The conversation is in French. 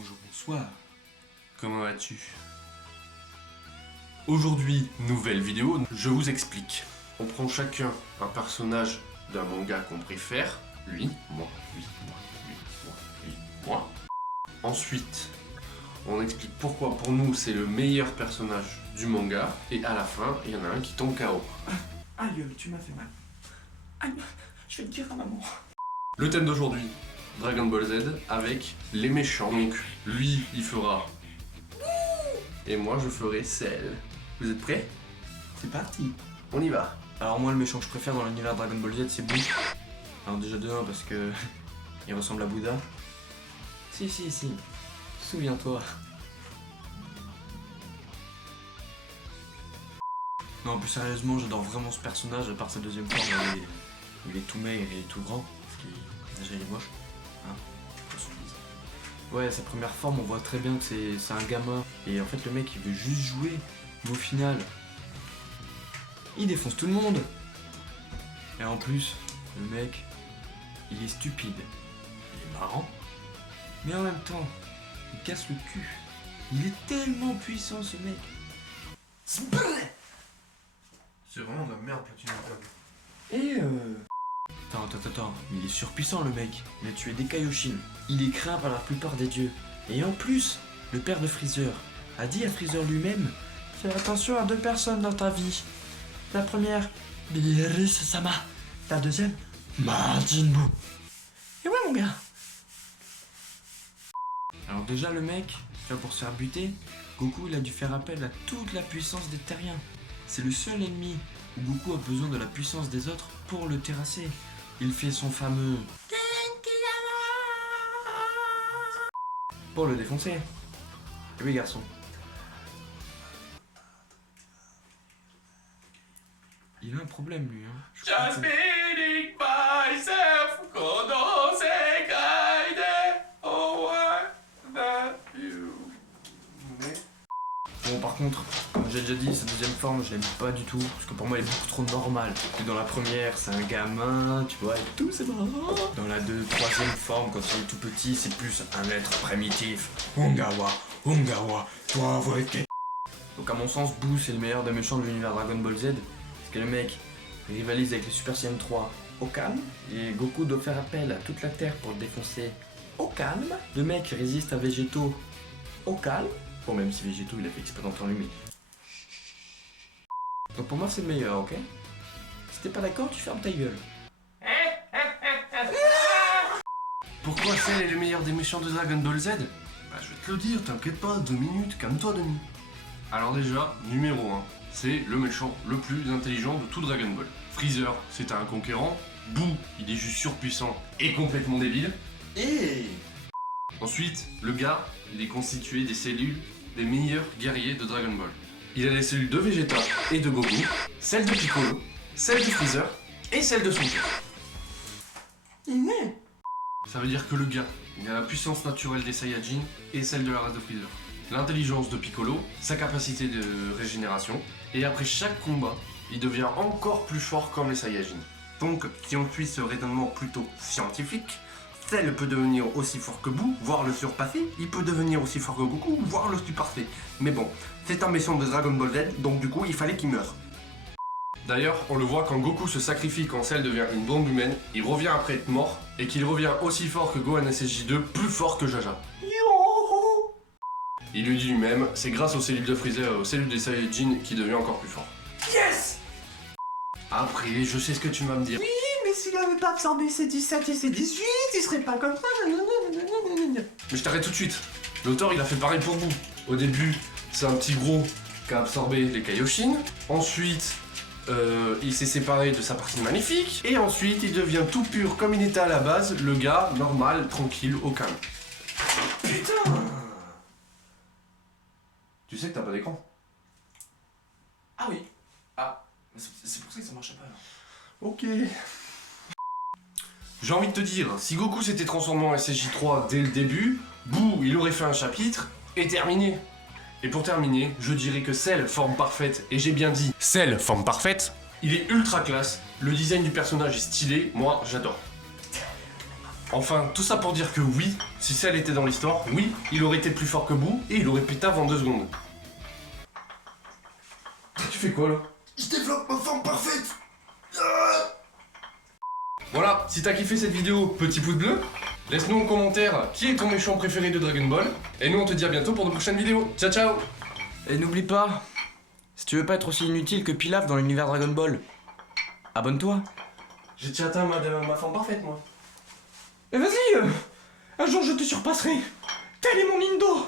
bonjour, bonsoir. Comment vas-tu? Aujourd'hui, nouvelle vidéo, je vous explique. On prend chacun un personnage d'un manga qu'on préfère. Lui, moi, lui, moi, lui, moi, lui, moi. Ensuite, on explique pourquoi pour nous c'est le meilleur personnage du manga. Et à la fin, il y en a un qui tombe KO. Aïe, tu m'as fait mal. Aïe, je vais le dire à maman. Le thème d'aujourd'hui, Dragon Ball Z avec les méchants. Donc lui, il fera... Et moi, je ferai Cell. Vous êtes prêts? C'est parti. On y va. Alors moi, le méchant que je préfère dans l'univers Dragon Ball Z, c'est Boo. Alors déjà de 1 parce que il ressemble à Bouddha. Si. Souviens-toi. Non, plus sérieusement, j'adore vraiment ce personnage, à part sa deuxième forme, il est tout maigre et tout grand. Parce qu'il déjà il est moche. Hein, qu'on se le dise. Ouais, sa première forme, on voit très bien que c'est un gamin. Et en fait, le mec, il veut juste jouer. Mais au final, il défonce tout le monde. Et en plus, le mec, il est stupide. Il est marrant. Mais en même temps, il casse le cul. Il est tellement puissant, ce mec. C'est vraiment de la merde, Platinum. Et Attends, il est surpuissant le mec. Il a tué des Kaioshin. Il est craint par la plupart des dieux. Et en plus, le père de Freezer a dit à Freezer lui-même: fais attention à 2 personnes dans ta vie. La première, Beerus-sama. La deuxième, Majin Buu. Et ouais mon gars. Alors déjà le mec, tu vois, pour se faire buter, Goku il a dû faire appel à toute la puissance des terriens. C'est le seul ennemi où Goku a besoin de la puissance des autres pour le terrasser. Il fait son fameux pour le défoncer. Et oui garçon. Il a un problème lui hein. Just beating myself, kono sekai de owa you. Bon par contre, comme j'ai déjà dit, sa deuxième forme je l'aime pas du tout, parce que pour moi elle est beaucoup trop normale. Et dans la première c'est un gamin, tu vois, avec tous ses bras. Dans la troisième forme, quand il est tout petit, c'est plus un être primitif. Ongawa, toi vrai. Donc à mon sens, Boo c'est le meilleur des méchants de l'univers Dragon Ball Z, parce que le mec rivalise avec les Super Saiyan 3 au calme, et Goku doit faire appel à toute la Terre pour le défoncer au calme. Le mec résiste à Végéto au calme. Bon, même si Végéto il a fait exprès d'entrer en lui. Donc pour moi c'est le meilleur, ok? Si t'es pas d'accord, tu fermes ta gueule. Pourquoi Cell est le meilleur des méchants de Dragon Ball Z? Bah je vais te le dire, t'inquiète pas, 2 minutes, calme-toi Denis. Alors déjà, numéro 1, c'est le méchant le plus intelligent de tout Dragon Ball. Freezer, c'est un conquérant. Boo, il est juste surpuissant et complètement débile. Et ensuite, le gars, il est constitué des cellules des meilleurs guerriers de Dragon Ball. Il a les cellules de Vegeta et de Goku, celles de Piccolo, celles de Freezer et celles de son père. Ça veut dire que le gars, il a la puissance naturelle des Saiyajin et celle de la race de Freezer. L'intelligence de Piccolo, sa capacité de régénération, et après chaque combat, il devient encore plus fort comme les Saiyajin. Donc, si on suit ce raisonnement plutôt scientifique, Cell peut devenir aussi fort que Boo, voire le surpasser, il peut devenir aussi fort que Goku, voire le surpasser. Mais bon, c'est un méchant de Dragon Ball Z, donc du coup, il fallait qu'il meure. D'ailleurs, on le voit quand Goku se sacrifie quand Cell devient une bombe humaine, il revient après être mort, et qu'il revient aussi fort que Gohan SSJ2, plus fort que Jaja. Il lui dit lui-même, c'est grâce aux cellules de Freezer et aux cellules des Saiyajin qu'il devient encore plus fort. Yes! Après, je sais ce que tu vas me dire. Oui, mais s'il avait pas absorbé ses 17 et ses 18, il serait pas comme ça. Mais je t'arrête tout de suite. L'auteur, il a fait pareil pour vous. Au début, c'est un petit gros qui a absorbé les Kaioshin. Ensuite, il s'est séparé de sa partie maléfique. Et ensuite, il devient tout pur comme il était à la base, le gars normal, tranquille, au calme. Putain! Tu sais que t'as pas d'écran? Ah oui. Ah, c'est pour ça que ça marchait pas là. Ok. J'ai envie de te dire, si Goku s'était transformé en SSJ3 dès le début, Boo, il aurait fait un chapitre et terminé. Et pour terminer, je dirais que Cell, forme parfaite, et j'ai bien dit Cell, forme parfaite, il est ultra classe, le design du personnage est stylé, moi j'adore. Enfin, tout ça pour dire que oui, si Cell était dans l'histoire, oui, il aurait été plus fort que Boo et il aurait pété avant 2 secondes. Tu fais quoi là? Je développe ma forme parfaite. Voilà, si t'as kiffé cette vidéo, petit pouce bleu. Laisse-nous en commentaire qui est ton méchant préféré de Dragon Ball. Et nous on te dit à bientôt pour de prochaines vidéos. Ciao ciao. Et n'oublie pas, si tu veux pas être aussi inutile que Pilaf dans l'univers Dragon Ball, abonne-toi. J'ai déjà atteint ma forme parfaite moi. Et vas-y, un jour je te surpasserai. Tel est mon Indo.